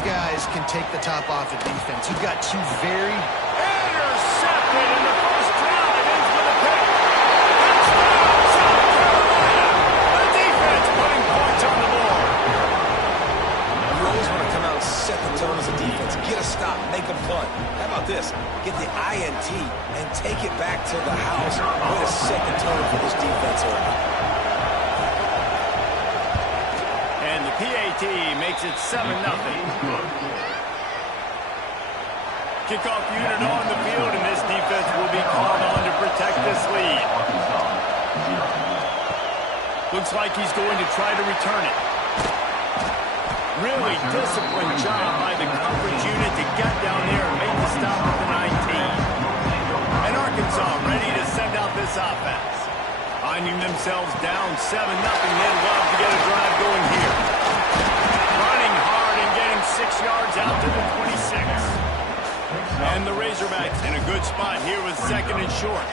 these guys can take the top off of defense. You've got two very... Intercepted in the first drive. Ends with a pick. Touchdown, South Carolina. The defense putting points on the board. You always want to come out and set the tone as a defense. Get a stop, make a punt. How about this? Get the INT and take it back to the house. Way to set the tone for this defense early. And the PAT makes it 7-0. Kickoff unit on the field, and this defense will be called on to protect this lead. Looks like he's going to try to return it. Really disciplined job by the coverage unit to get down there and make the stop at the 19. And Arkansas ready to send out this offense. Finding themselves down 7-0, they'd love to get a drive going here. Running hard and getting 6 yards out to the 26. And the Razorbacks in a good spot here with 2nd and short.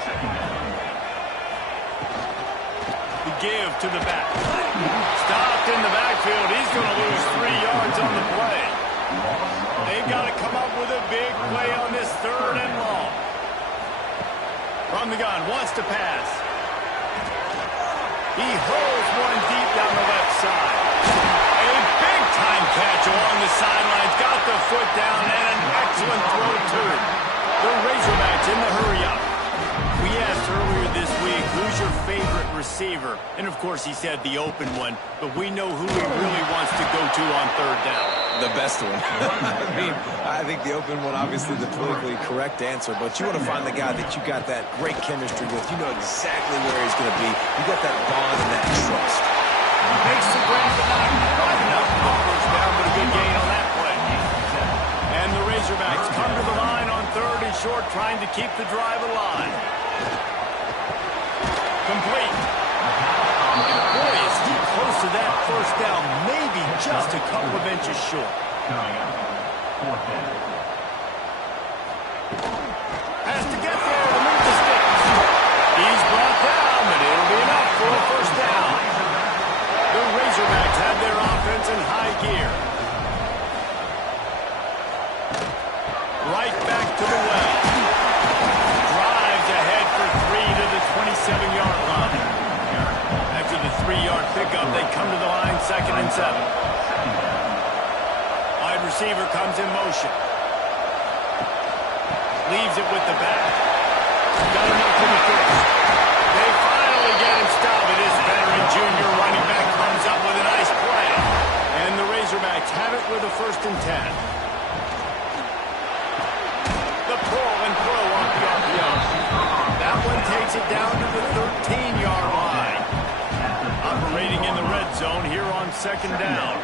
The give to the back. Stopped in the backfield. He's going to lose 3 yards on the play. They've got to come up with a big play on this 3rd and long. From the gun, wants to pass. He holds one deep down the left side. A big-time catch along the sidelines. Got the foot down and an excellent throw, too. The Razorbacks in the hurry-up. We asked earlier this week, who's your favorite receiver? And, of course, he said the open one. But we know who he really wants to go to on 3rd down. The best one. I think the open one, obviously the politically correct answer, but you want to find the guy that you got that great chemistry with. You know exactly where he's going to be. You got that bond and that trust. Makes the grab, but not quite enough for the first down, but a good gain on that play. And the Razorbacks come to the line on 3rd and short, trying to keep the drive alive. Complete. Boy, is he close to that first down, maybe just a couple of inches short. Has to get there to move the sticks. He's brought down, but it'll be enough for a first down. The Razorbacks have their offense in high gear. Right back to the well. Drives ahead for 3 to the 27-yard line. After the 3-yard pickup, they come to the line 2nd and 7. Wide receiver comes in motion. Leaves it with the back. Got enough for the first. They finally get him stopped. It is veteran junior running back comes up with a nice play. And the Razorbacks have it with a 1st and 10. The pull and throw off the RPO. That one takes it down to the 13-yard line. Operating in the red zone here on 2nd down.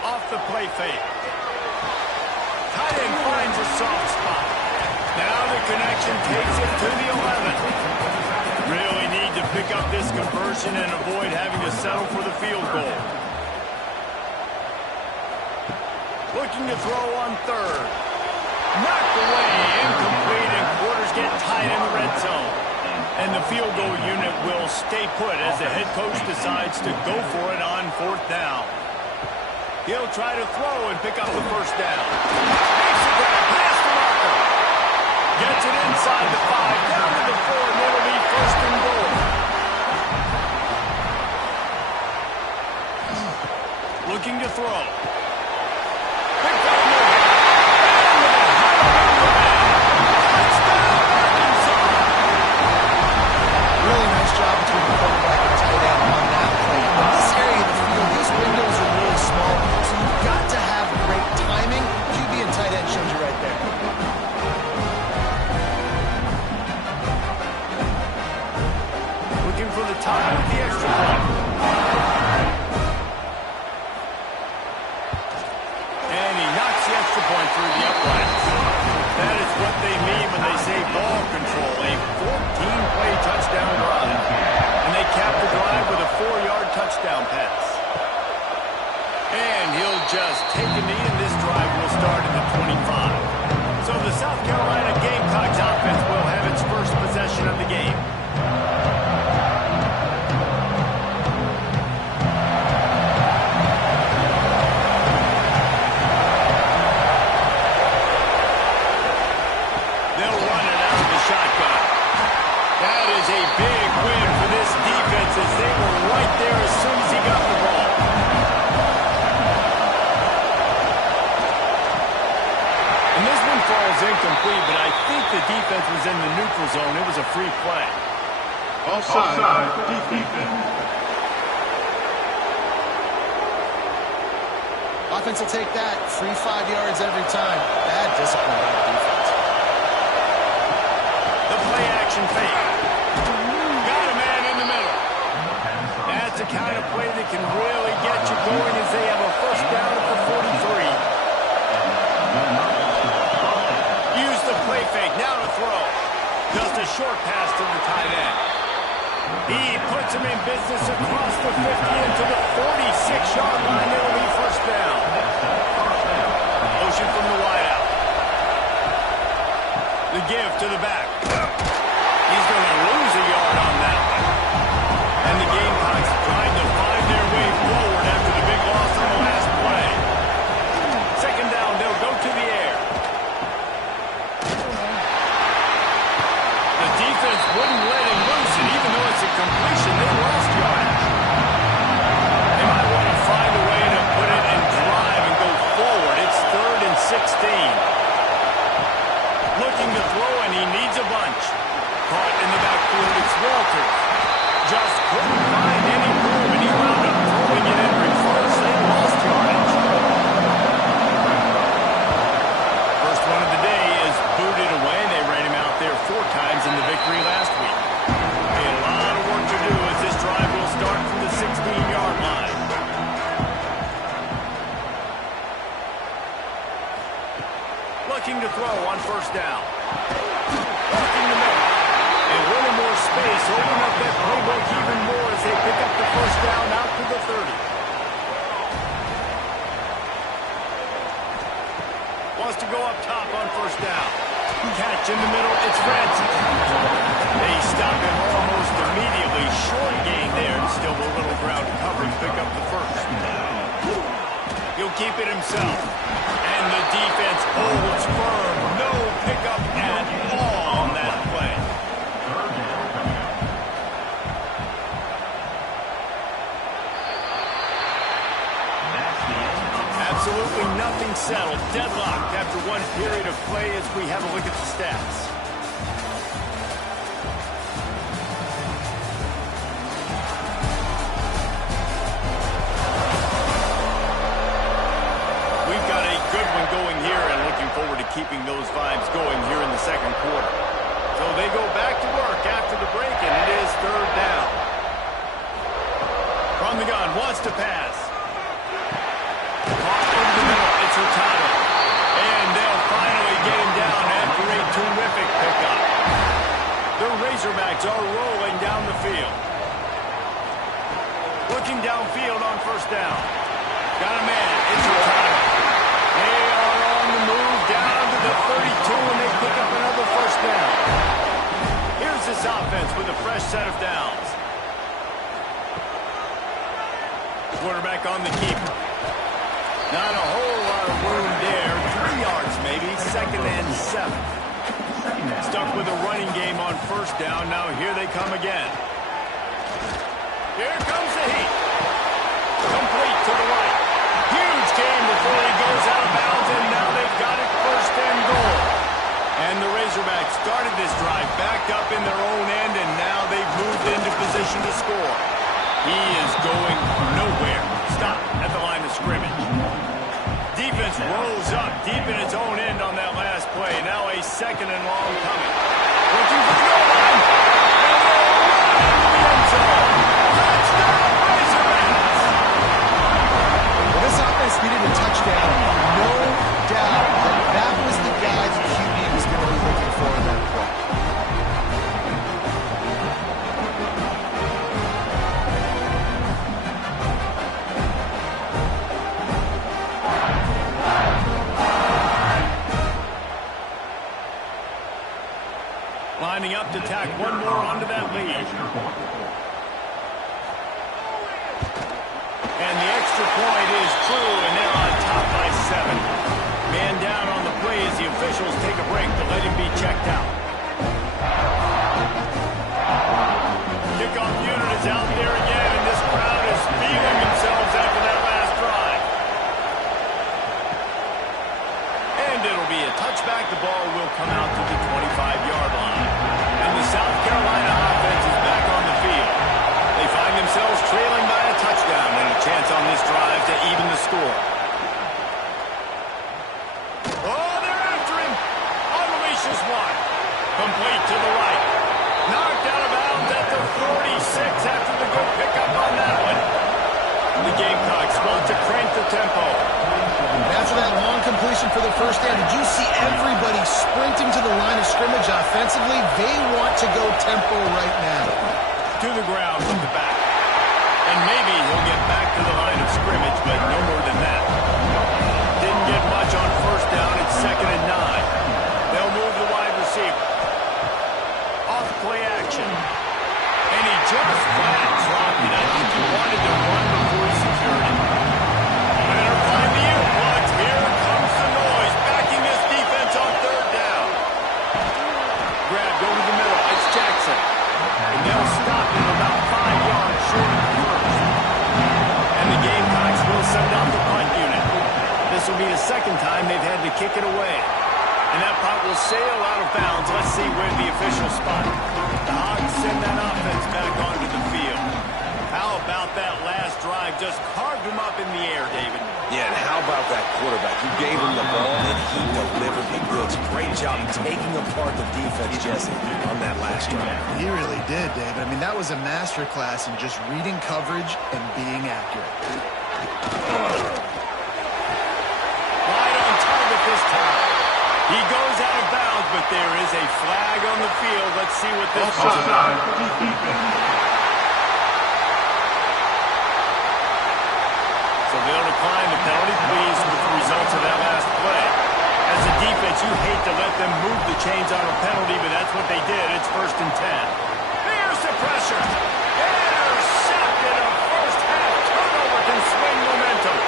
Off the play fake. Tight end finds a soft spot. Now the connection takes it to the 11. Really need to pick up this conversion and avoid having to settle for the field goal. Looking to throw on 3rd. Knocked away, incomplete, and quarters get tight in the red zone. And the field goal unit will stay put as the head coach decides to go for it on 4th down. He'll try to throw and pick up the first down. Makes the grab, past the marker. Gets it inside the 5, down to the 4, and it'll be 1st and goal. Looking to throw. Big play move. Really nice job between the quarterback and tight end on that play. In this area of the field, these windows are really small, so you've got to have great timing. QB and tight end shows you right there. Looking for the tie with the extra point. And he knocks the extra point through the uprights. That is what they mean when they say ball control. A 14-play touchdown drive. And they cap the drive with a 4-yard touchdown pass. And he'll just take a knee, and this drive will start at the 25. So the South Carolina Gamecocks offense will have its first possession of the game. the defense was in the neutral zone, it was a free play. Offside, defense. Offense will take that. Free 5 yards every time. Bad discipline by the defense. The play action fake. Got a man in the middle. That's the kind of play that can really get you going as they have a first down at the 43. Use the play fake. Now to throw. Just a short pass to the tight end. He puts him in business across the 50 into the 46-yard line. It'll be first down. Motion from the wideout. The give to the back. He's going to lose a yard on that one. And the Gamecocks trying to find their way forward after the big loss on the last play. Second down, they'll go to the air. The defense wouldn't let him loose, and even though it's a completion, they lost yardage. They might want to find a way to put it in drive and go forward. It's 3rd and 16. Looking to throw, and he needs a bunch. Caught in the backfield, it's Walters. Just couldn't find any room, and he wound up throwing it in reverse. They lost yardage. First one of the day is booted away. They ran him out there 4 times in the victory last week. A lot of work to do as this drive will start from the 16-yard line. Looking to throw on first down. Working the middle. A little more space. Open up that playbook even more as they pick up the first down out to the 30. Wants to go up top on first down. Catch in the middle. It's Francis. They stop him almost immediately. Short gain there. Still a little ground coverage. Pick up the first. He'll keep it himself. And the defense holds firm. No pickup at all on that play. Absolutely nothing settled. Deadlocked after one period of play as we have a look at the stats. We've got a good one going here and looking forward to keeping those vibes going here in the second quarter. So they go back to work after the break, and it is 3rd down. From the gun, wants to pass. Caught over the middle, it's Hurtado. And they'll finally get him down after a terrific pickup. The Razorbacks are rolling down the field. Looking downfield on first down. Got a man, it's Hurtado. They are on the move down to the 32, and they pick up another first down. Here's this offense with a fresh set of downs. Quarterback on the keeper. Not a whole lot of room there. 3 yards maybe. 2nd and 7. Stuck with a running game on first down. Now here they come again. Here comes the heat. Complete to the right. Huge game before he goes out of bounds, and now they've got it 1st and goal. And the Razorbacks started this drive backed up in their own end, and now they've moved into position to score. He is going nowhere. Stop at the line of scrimmage. Defense rose up deep in its own end on that last play. Now a 2nd and long coming. Looking for the goal line. And they'll run into the end zone. Touchdown, Razorbacks! Well, this offense needed a touchdown. No doubt that was the guy the QB was going to be looking for in that play. Lining up to tack one more onto that lead. And the extra point is true, and they're on top by 7. Man down on the play as the officials take a break to let him be checked out. Kickoff unit is out there again, and this crowd is feeling themselves after that last drive. And it'll be a touchback. The ball will come out to the 25. scrimmage offensively. They want to go tempo right now. To the ground from the back. And maybe he'll get back to the line of scrimmage, but no more than that. Didn't get much on first down. It's 2nd and 9. They'll move the wide receiver. Off play action. And he just flat dropped it. I think he wanted to run before he secured it. Better find the earplugs. Here comes the noise. Backing this defense on 3rd down. Grabbed over the middle. It's Jackson. And they'll stop him about 5 yards short of the first. And the Gamecocks will send out the punt unit. This will be the 2nd time they've had to kick it away. And that punt will sail out of bounds. Let's see where the official spot. The Hogs send that offense back onto the field. How about that last drive? Just carved him up in the air, David. Yeah, and how about that quarterback? You gave him the ball, and he delivered the goods. Great job taking apart the defense, Jesse, on that last drive. He really did, David. I mean, that was a masterclass in just reading coverage and being accurate. Right on target this time. He goes out of bounds, but there is a flag on the field. Let's see what this is about. So they'll decline the penalty, pleased with the results of that last play. As a defense, you hate to let them move the chains on a penalty, but that's what they did. It's 1st and 10. Here's the pressure. Intercepted. A first-half turnover can swing momentum.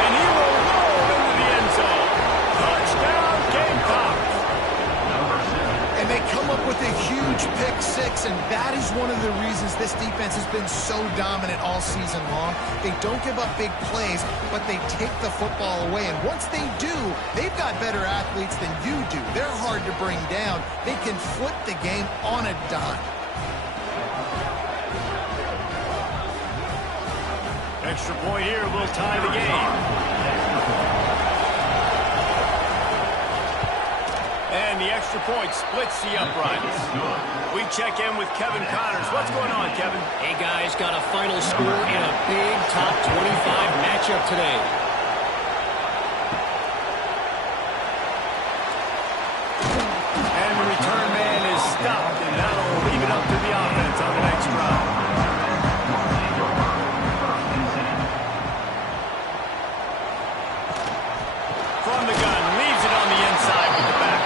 And he will roll into the end zone. Touchdown, Gamecocks. And they come up with a huge pick six, and that is one of the reasons this defense has been so dominant all season long. They don't give up big plays, but they take the football away. And once they do, they've got better athletes than you do. They're hard to bring down. They can flip the game on a dime. Extra point here will tie the game. And the extra point splits the uprights. We check in with Kevin Connors. What's going on, Kevin? Hey, guys, got a final score in a big top 25 matchup today. And the return man is stopped, and that'll leave it up to the offense on the next drive. From the gun, leaves it on the inside with the back.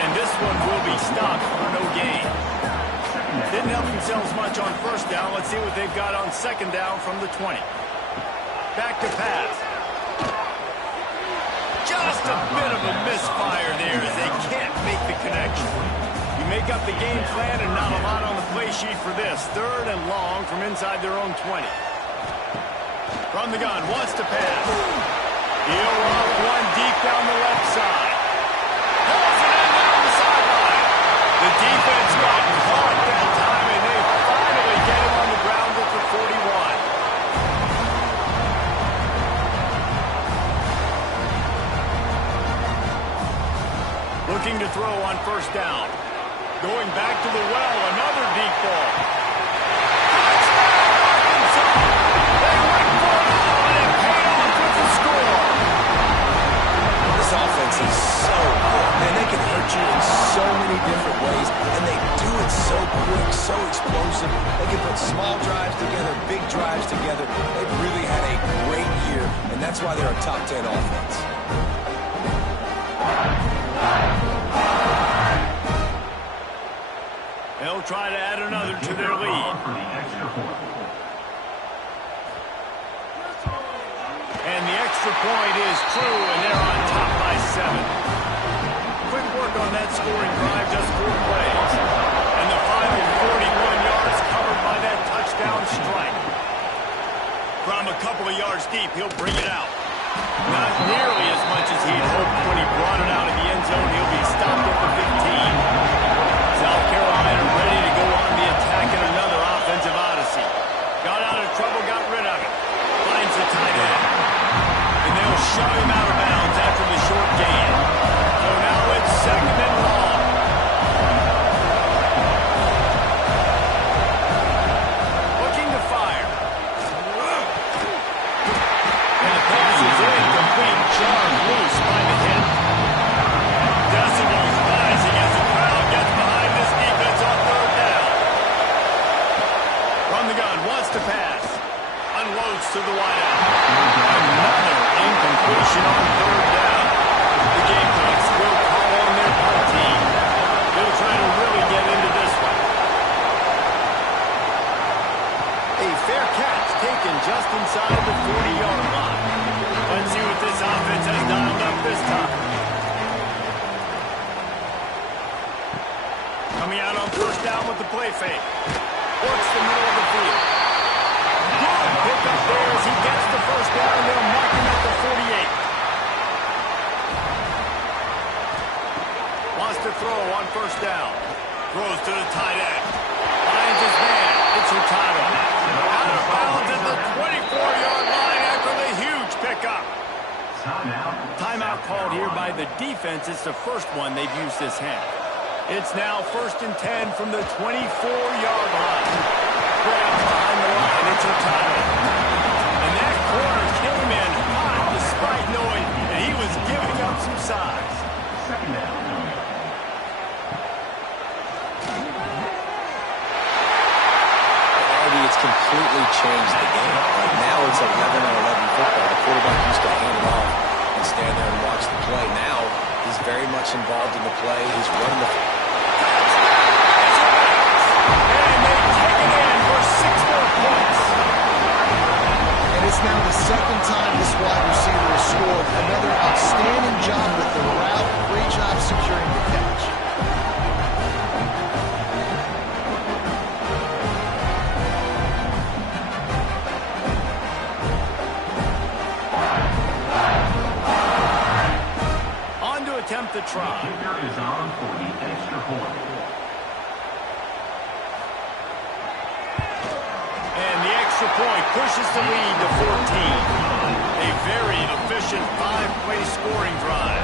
And this one will be stopped for no gain. Didn't help themselves much on first down. Let's see what they've got on 2nd down from the 20. Back to pass. Just a bit of a misfire there as they can't make the connection. You make up the game plan and not a lot on the play sheet for this. 3rd and long from inside their own 20. From the gun, wants to pass. He'll roll one deep down the left side. Pulls it in down the sideline. The defense got caught that time, and they finally get him on the ground with the 41. Looking to throw on 1st down. Going back to the well, another deep ball. Touchdown, Arkansas! They went for it all, and it paid off with the score. This offense is so good. Man, they can hurt you in so many different ways, and they do it so quick, so explosive. They can put small drives together, big drives together. They've really had a great year, and that's why they're a top 10 offense. They'll try to add another to their lead. And the extra point is true, and they're on top by 7. Quick work on that scoring drive, just 4 plays. And the final 41 yards covered by that touchdown strike. From a couple of yards deep, he'll bring it out. Not nearly as much as he'd hoped when he brought it out of the end zone. He'll be stopped at the 15. South Carolina ready to go on the attack in another offensive odyssey. Got out of trouble, got rid of it. Finds the tight end. And they'll shove him out of bounds after the short gain. So now it's 2nd and long. Looking to fire. And the pass is incomplete. Charged loose by the hit. to the wideout. Another incompletion on third down. The Gamecocks will call on their punt team. They'll try to really get into this one. A fair catch taken just inside the 40-yard line. Let's see what this offense has dialed up this time. Coming out on first down with the play fake. Works the middle of the field. Good pick up there as he gets the first down. They'll mark him at the 48. Wants to throw on first down. Throws to the tight end. Finds his man. It's Hurtado. Out of bounds at the 24-yard line after the huge pickup. Timeout called here by the defense. It's the first one they've used this half. It's now 1st and 10 from the 24-yard line. Grab behind the line. It's Hurtado. And that corner came in hot despite knowing that he was giving up some size. Second down. It's completely changed the game. Like now it's 11 on 11 football. The quarterback used to hand it off and stand there and watch the play. Now he's very much involved in the play. He's running the... And they take it in for 6 more points. And it's now the second time this wide receiver has scored. Another outstanding job with the route. Great job securing the catch. Attempt to try. Kicker is on for the extra point. And the extra point pushes the lead to 14. A very efficient 5-play scoring drive.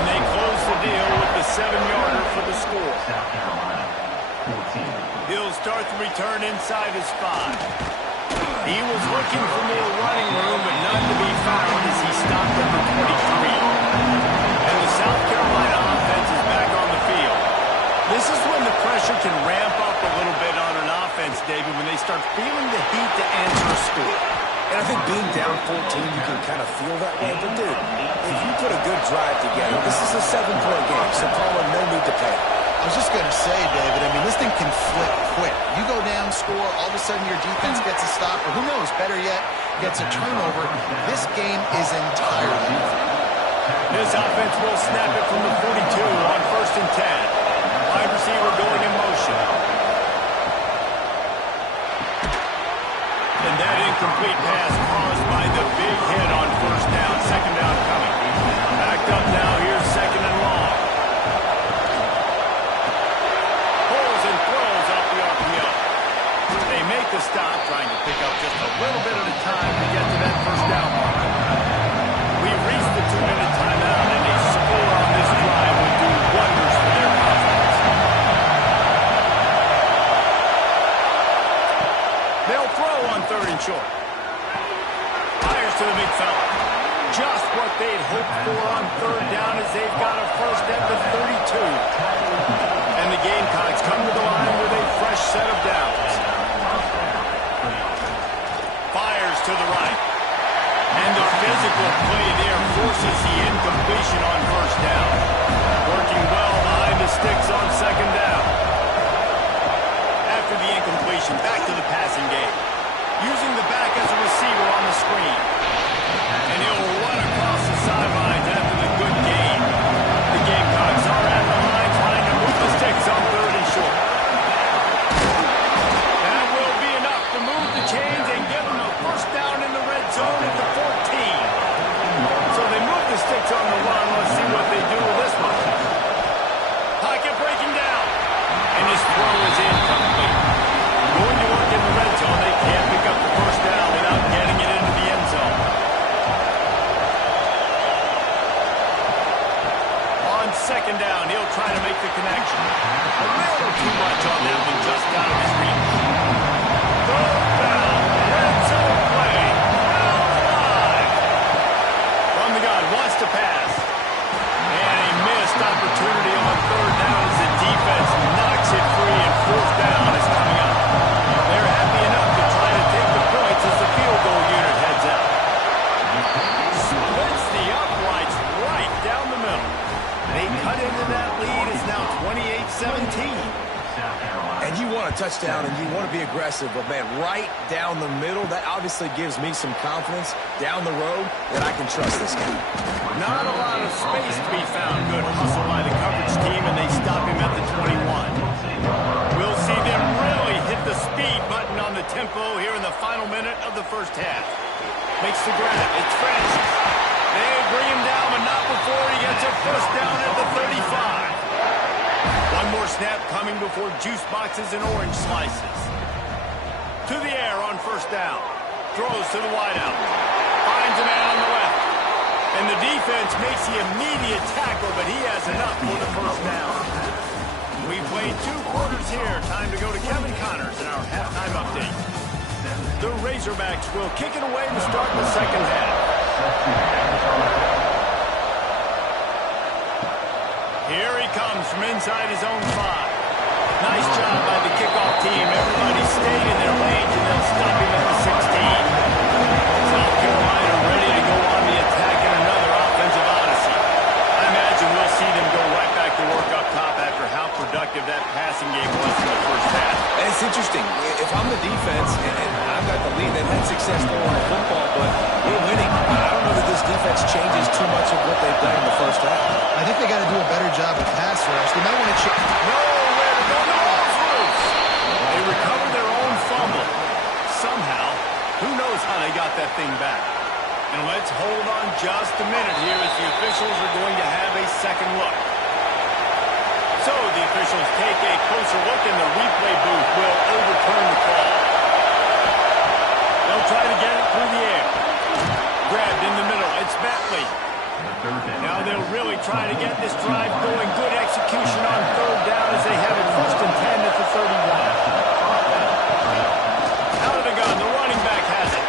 And they close the deal with the 7-yarder for the score. South Carolina, 14. He'll start the return inside his 5. He was looking for more running room, but none to be found as he stopped at the 23. And the South Carolina offense is back on the field. This is when the pressure can ramp up a little bit on an offense, David, when they start feeling the heat to answer a score. And I think being down 14, you can kind of feel that way. But, dude, if you put a good drive together, this is a 7-point game, so Paula, no need to panic. I was just going to say, David, I mean, this thing can flip quick. You go down, score, all of a sudden your defense gets a stop, or who knows, better yet, gets a turnover. This game is entirely different. This offense will snap it from the 42 on 1st and 10. Wide receiver going in motion. And that incomplete pass caused by the big hit on first down. Second down coming. Backed up now. Here's 2nd and long. Pulls and throws off the RPO. They make the stop, trying to pick up just a little bit at a time to get to that first down mark. We've reached the 2-minute timeout, and a score on this drive would do wonders for their confidence. They'll throw on 3rd and short. Fires to the big fella. Just what they'd hoped for on 3rd down as they've got a first at the 32. And the Gamecocks come to the line with a fresh set of downs. Fires to the right. And the physical play there forces the incompletion on first down. Working well behind the sticks on 2nd down. After the incompletion, back to the passing game. Using the back as a receiver on the screen. And he'll run across the sidelines after the good game. The Gamecocks are at the line trying to move the sticks on 3rd and short. That will be enough to move the chains and give them a first down in the red zone at the 14. So they move the sticks on the run. Let's see what they do with this one. Pocket breaking down. And his throw is incomplete. Going to work in the red zone. They can't pick up the first down without getting it into the end zone. want a touchdown and you want to be aggressive, but, man, right down the middle, that obviously gives me some confidence down the road that I can trust this guy. Not a lot of space to be found. Good hustle by the coverage team, and they stop him at the 21. We'll see them really hit the speed button on the tempo here in the final minute of the first half. Makes the grab. It's Francis. They bring him down, but not before he gets a first down at the 35. One more snap coming before juice boxes and orange slices. To the air on first down. Throws to the wideout. Finds a man on the left. And the defense makes the immediate tackle, but he has enough for the first down. We played 2 quarters here. Time to go to Kevin Connors in our halftime update. The Razorbacks will kick it away to start the second half. Here he comes from inside his own 5. Nice job by the kickoff team. Everybody stayed in their lanes, and they'll stop him at the 16. South Carolina ready to go on the attack in another offensive odyssey. I imagine we'll see them go right back to work up top after how productive that passing game was in the first half. And it's interesting. If I'm the defense and I've got the lead, they've had success throwing the football, but we're winning. I don't know that this defense changes too much of what they've done in the first half. I think they got to do a better job of pass rush. They might want to check. Nowhere to go. No, it's loose. They recover their own fumble. Somehow, who knows how they got that thing back. And let's hold on just a minute here as the officials are going to have a second look. So the officials take a closer look, and the replay booth will overturn the call. They'll try to get it through the air. Grabbed in the middle. It's Bentley. Now they'll really try to get this drive going. Good execution on third down as they have it first and 10 at the 31. Out of the gun, the running back has it.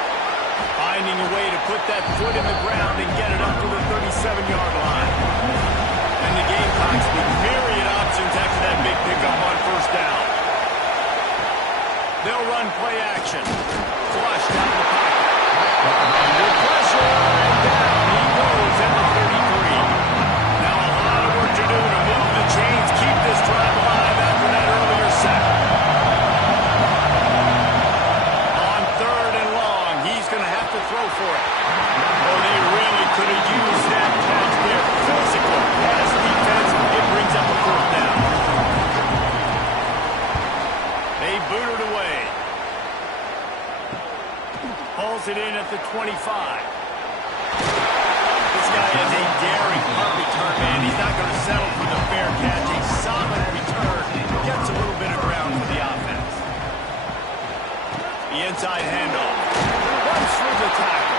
Finding a way to put that foot in the ground and get it up to the 37-yard line. And the Gamecocks with myriad options after that big pickup on first down. They'll run play action. Flush down the pocket. Under pressure, and down he goes at the 33. Now a lot of work to do to move the chains, keep this drive alive after that earlier sack. On third and long, he's going to have to throw for it. Oh, they really could have used that catch there. Physical pass defense. It brings up a fourth down. They boot it away. Pulls it in at the 25. This guy is a daring punt return, man. He's not going to settle for the fair catch. A solid return. Gets a little bit of ground for the offense. The inside handoff. Runs through the tackle.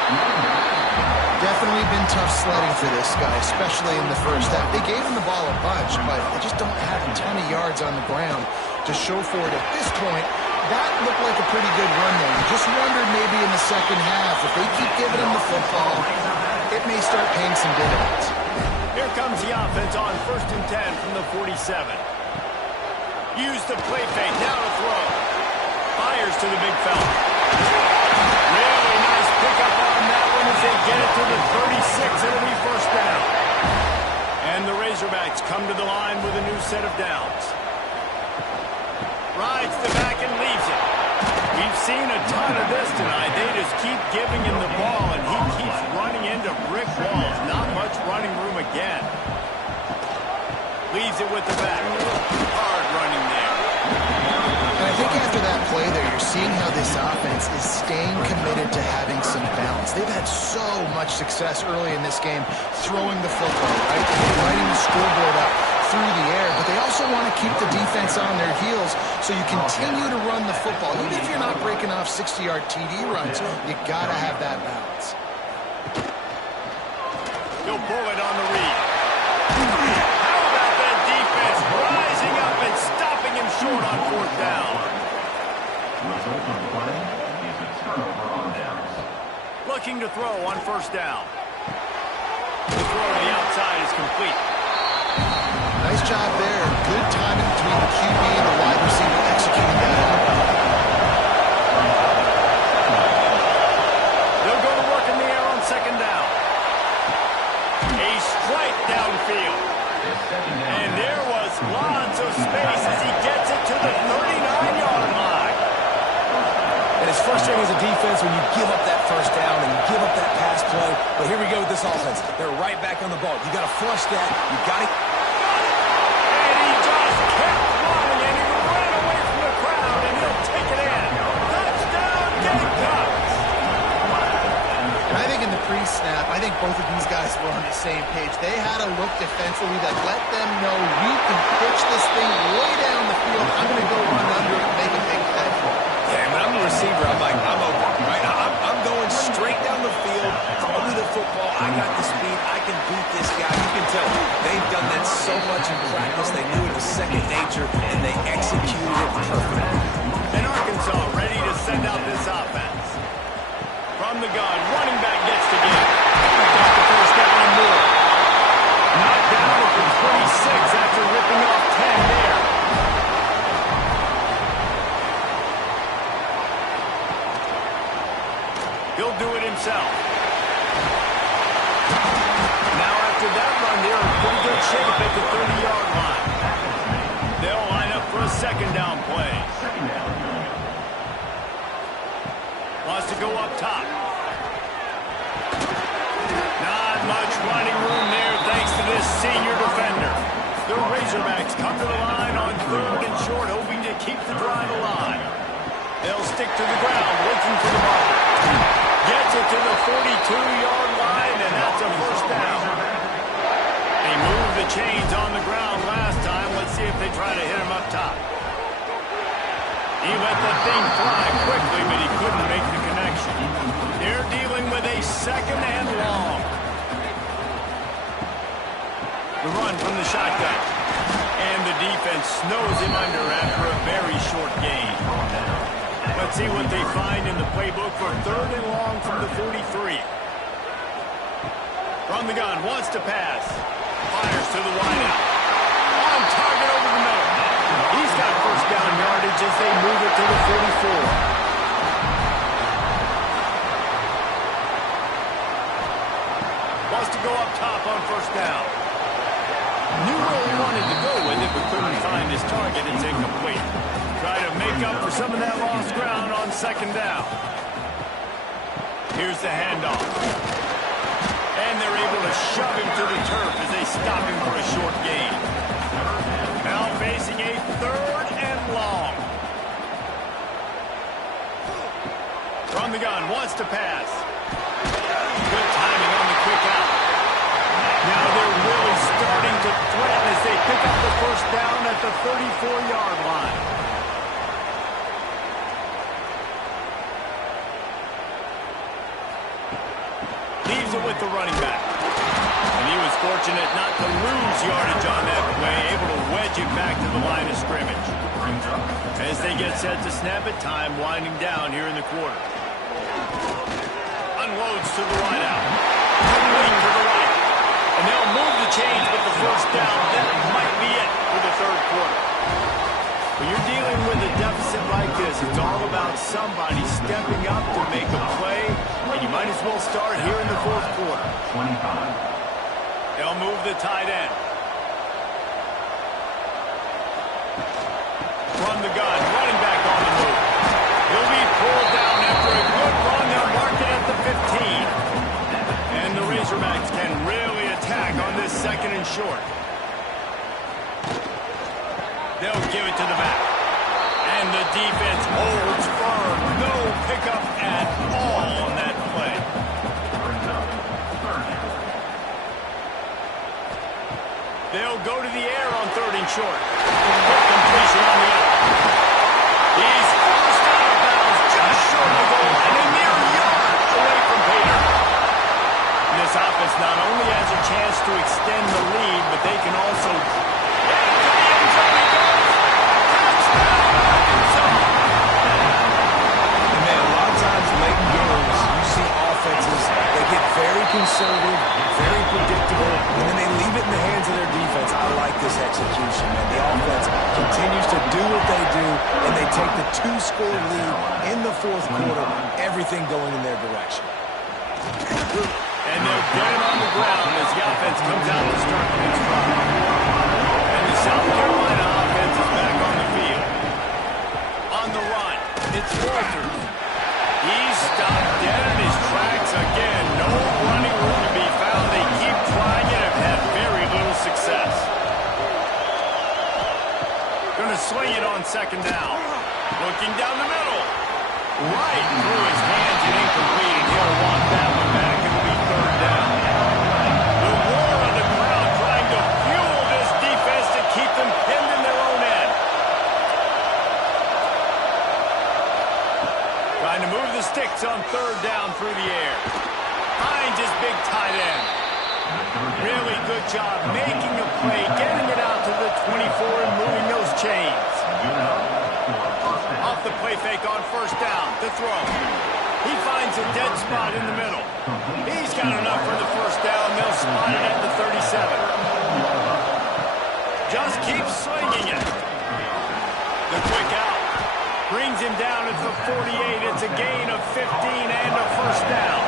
Definitely been tough sledding for this guy, especially in the first half. They gave him the ball a bunch, but they just don't have a ton of yards on the ground to show for it at this point. That looked like a pretty good run there. You just wondered maybe in the second half, if they keep giving him the football, it may start paying some dividends. Here comes the offense on first and 10 from the 47. Use the play fake, now to throw. Fires to the big fella. Really nice pickup on that one as they get it to the 36. It'll be first down. And the Razorbacks come to the line with a new set of downs. Rides the back and leaves it. We've seen a ton of this tonight. They just keep giving him the ball, and he keeps running into brick walls. Not much running room again. Leaves it with the back. Hard running there. And I think after that play there, you're seeing how this offense is staying committed to having some balance. They've had so much success early in this game throwing the football, right? Lighting the scoreboard up through the air, but they also want to keep the defense on their heels so you continue to run the football. Even if you're not breaking off 60-yard TD runs, you got to have that balance. He'll pull it on the read. How about that defense rising up and stopping him short on fourth down? Result of the play is a turnover on downs. Looking to throw on first down. The throw to the outside is complete. Nice job there. Good timing between the QB and the wide receiver executing that out. They'll go to work in the air on second down. A strike downfield. And there was lots of space as he gets it to the 39-yard frustrating as a defense when you give up that first down and you give up that pass play. But here we go with this offense. They're right back on the ball. You got to flush that. You got to... And he just kept running, and he ran away from the crowd, and he'll take it in. Touchdown, Gamecocks! And I think in the pre-snap, I think both of these guys were on the same page. They had a look defensively that let them know we can pitch this thing way down the field. I'm going to go run under it and make a big play for it. Yeah, when I'm the receiver, I'm like, I'm open, right? I'm going straight down the field, throw me the football. I got the speed. I can beat this guy. You can tell they've done that so much in practice. They knew it was second nature, and they executed it perfectly. And Arkansas ready to send out this offense. From the gun, running back gets to give. Got the first down and more. Knocked down at the 26 after ripping off 10 there. He'll do it himself. Now after that run, they're in pretty good shape at the 30-yard line. They'll line up for a second down play. Wants to go up top. Not much running room there thanks to this senior defender. The Razorbacks come to the line on 3rd and short, hoping to keep the drive alive. They'll stick to the ground, looking for the marker. Gets it to the 42-yard line, and that's a first down. They moved the chains on the ground last time. Let's see if they try to hit him up top. He let the thing fly quickly, but he couldn't make the connection. They're dealing with a second and long. The run from the shotgun. And the defense snows him under after a very short gain. Let's see what they find in the playbook for 3rd and long from the 43. From the gun, wants to pass. Fires to the wideout. On target over the middle. He's got first down yardage as they move it to the 44. Wants to go up top on first down. Knew where he wanted to go with it, but couldn't find his target. It's incomplete. Try to make up for some of that lost ground on second down. Here's the handoff. And they're able to shove him to the turf as they stop him for a short gain. Now facing a 3rd and long. From the gun, wants to pass. Good timing on the quick out. Now they're really starting to threaten as they pick up the first down at the 34-yard line. Leaves it with the running back. And he was fortunate not to lose yardage on that play, able to wedge it back to the line of scrimmage. As they get set to snap it, time winding down here in the quarter. Unloads to the wideout. Complete to the right. And they'll move the chains with the first down. That might be it for the 3rd quarter. When you're dealing with a deficit like this, it's all about somebody stepping up to make a play, and you might as well start here in the 4th quarter. 25. They'll move the tight end. From the gun, running back on the move. He'll be pulled down after a good run. They'll mark it at the 15. And the Razorbacks can really attack on this 2nd and short. They'll give it to the back. And the defense holds firm. No pickup at all on that play. They'll go to the air on 3rd and short. Quick completion on the up. He's forced out of bounds just short of the goal and a mere yard away from Pater. This offense not only has a chance to extend the lead, but they can also get into the end zone. He goes. Touchdown, Arkansas. And man, a lot of times late in games, you see offenses, they get very conservative, very predictable, and then they leave it in the hands of their defense. I like this execution, man. The offense continues to do what they do, and they take the 2-score lead in the 4th quarter, everything going in their direction. And they'll get him on the ground as the offense comes out to start the next drive. And the South Carolina offense is back on the field. On the run, it's Walters. He's stopped dead in his tracks again. No running room to be found. They keep trying it and have very little success. Going to swing it on second down. Looking down the middle. Right through his hands and incomplete, and he'll want that one back. It'll be third down. The roar of the crowd trying to fuel this defense to keep them pinned in their own end. Trying to move the sticks on third down through the air. Finds his big tight end. Really good job making a play, getting it out to the 24 and moving those chains. Off the play fake on first down, the throw. He finds a dead spot in the middle. He's got enough for the first down. They'll spot it at the 37. Just keep swinging it. The quick out. Brings him down at the 48. It's a gain of 15 and a first down.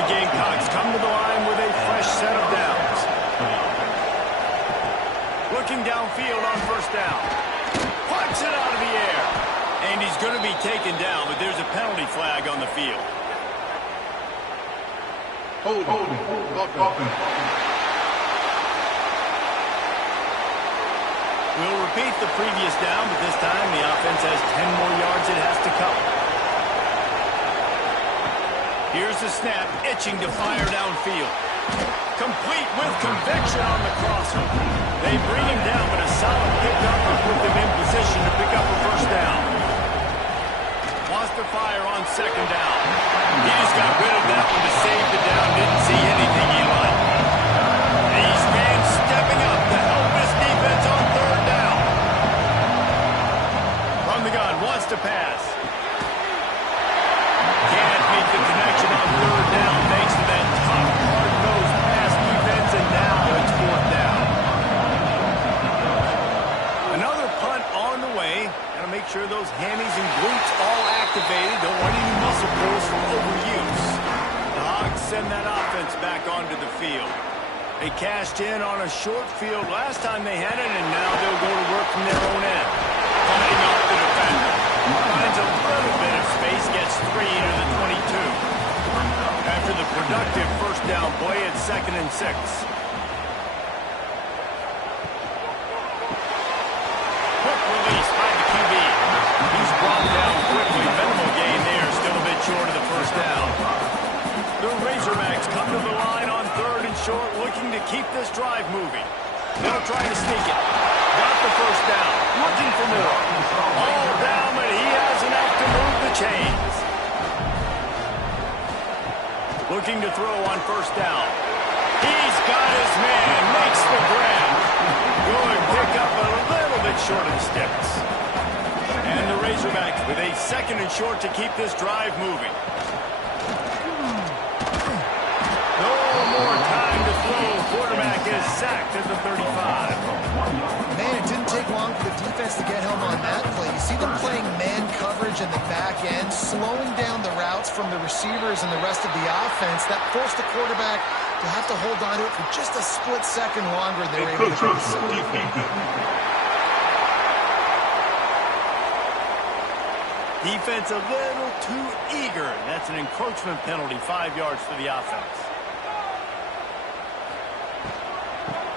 The Gamecocks come to the line with a fresh set of downs. Looking downfield on first down. Punts it out of the air. And he's going to be taken down, but there's a penalty flag on the field. We'll repeat the previous down, but this time the offense has 10 more yards it has to cover. Here's the snap, itching to fire downfield. Complete with conviction on the crosser. They bring him down, but a solid pickup will put them in position to pick up a first down. Wants to fire on second down. He just got rid of that one to save the down. Didn't see anything he liked. These men stepping up to help this defense on third down. From the gun, wants to pass. Can't make the connection on third down thanks to that tough, hard-nosed pass defense, and now it's fourth down. Another punt on the way. Got to make sure those hammies and glutes all activated. Don't want any muscle pulls from overuse. The Hogs send that offense back onto the field. They cashed in on a short field last time they had it, and now they'll go to work from their own end. Fighting off the defender. Finds a little bit of space, gets 3 to the 22. After the productive first down play, it's 2nd and 6. Quick release by the QB. He's brought down quickly. Minimal gain there, still a bit short of the first down. The Razorbacks come to the line on third and short, looking to keep this drive moving. They'll try to sneak it. Got the first down, looking for more. All down, but he has enough to move the chains. Looking to throw on first down. He's got his man, makes the grab. Good pick up a little bit short of the sticks. And the Razorbacks with a 2nd and short to keep this drive moving. No more time to throw. Quarterback is sacked at the 35. Man, it didn't take long for the defense to get home on that play. You see them playing man coverage in the back end, slowing down the routes from the receivers and the rest of the offense. That forced the quarterback to have to hold on to it for just a split second longer. They were able to do so. Defense a little too eager. That's an encroachment penalty, 5 yards for the offense.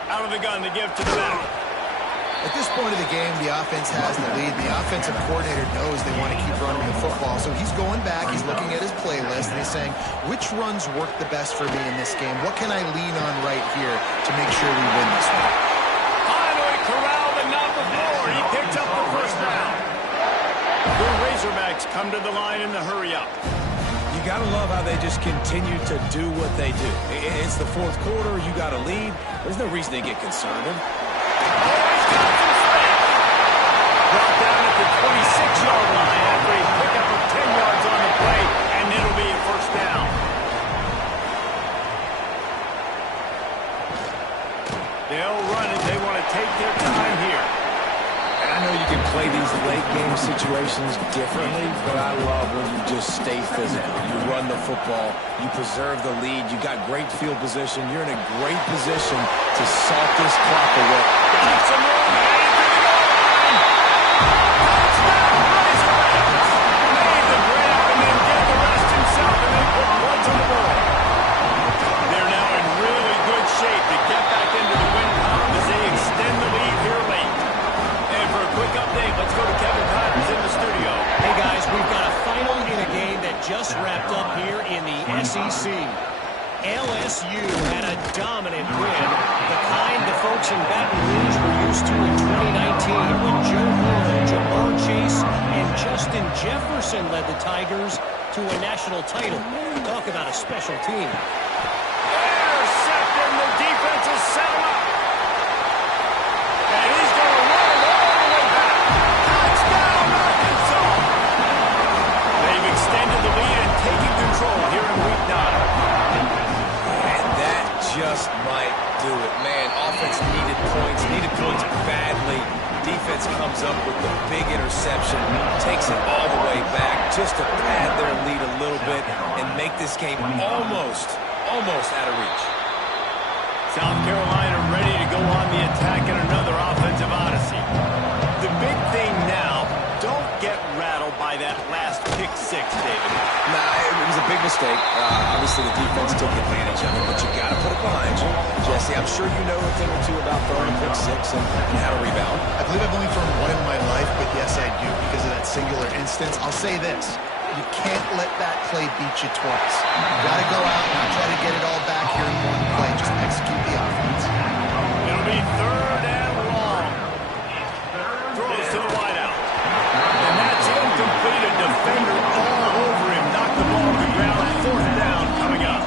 Out of the gun to give to the back. At this point of the game, the offense has the lead. The offensive coordinator knows they want to keep running the football. So he's going back, he's looking at his playlist, and he's saying, which runs work the best for me in this game? What can I lean on right here to make sure we win this one? Finally corralled and not before. He picked up the first down. The Razorbacks come to the line in the hurry-up. You got to love how they just continue to do what they do. It's the fourth quarter. You got a lead. There's no reason to get concerned. Brought down at the 26-yard line after a pickup of 10 yards on the play, and it'll be a first down. They'll run it. They want to take their time here. And I know you can play these late-game situations differently, but I love when you just stay physical. You run the football. You preserve the lead. You got great field position. You're in a great position to salt this clock away. Got some room, heading to the goal line. Touchdown, Razorbacks. Made the grab and then SEC. LSU had a dominant win, the kind the folks in Baton Rouge were used to in 2019 when Joe Burrow, Jamar Chase, and Justin Jefferson led the Tigers to a national title. Talk about a special team. Intercepted, the defense has set him up. And he's going to run it all the way back. Touchdown, Arkansas! They've extended the lead and taken control here in Week 9. Just might do it. Man, offense needed points badly. Defense comes up with the big interception, takes it all the way back just to pad their lead a little bit and make this game almost out of reach. South Carolina ready to go on the attack in another offensive odyssey. The big thing now, don't get rattled by that last pick six, David. Nah, it was a big mistake. Obviously, the defense took advantage of it, but you got to put it behind you. Jesse, I'm sure you know a thing or two about throwing a pick six and how to rebound. I believe I've only thrown one in my life, but yes, I do because of that singular instance. I'll say this. You can't let that play beat you twice. You got to go out and try to get it all back here in one play. Just execute the offense. It'll be 3rd and long. Throws to the wideout. And that's incomplete. A defender all over him. Knocked the ball to the ground. 4th down coming up.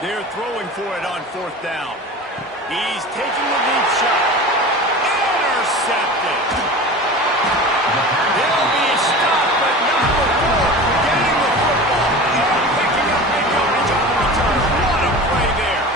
They're throwing for it on 4th down. He's taking the deep shot. Intercepted. There'll be a stop, but not before getting the football and picking up big yardage on the return. What a play there.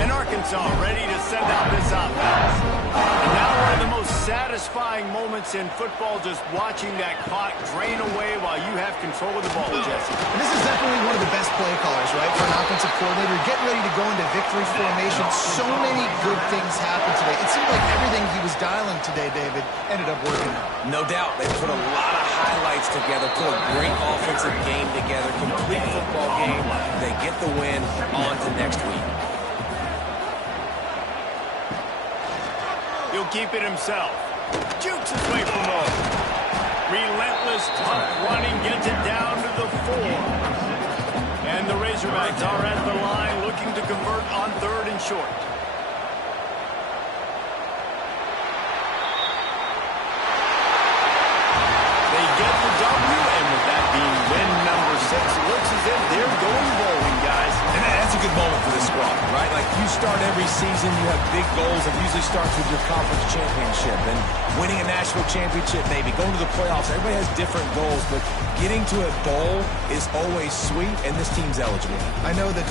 And Arkansas ready to send out this offense. And now one of the most satisfying moments in football, just watching that clock drain away while you have control of the ball, Jesse. And this is definitely one of the best play callers, right, for an offensive coordinator. Getting ready to go into victory formation. So many good things happened today. It seemed like everything he was dialing today, David, ended up working out. No doubt. They put a lot of highlights together, put a great offensive game together, complete football game. They get the win on to next week. He'll keep it himself. Jukes his way from home. Relentless, tough running, gets it down to the 4. And the Razorbacks are at the line looking to convert on 3rd and short. They get the W, and with that being win number 6, it looks as if they're going bowling, guys. And that's a good moment for this squad, right? Like, you start every season, you have big goals. It usually starts with your conference championship and winning a national championship, maybe going to the playoffs. Everybody has different goals, but getting to a bowl is always sweet, and this team's eligible. I know that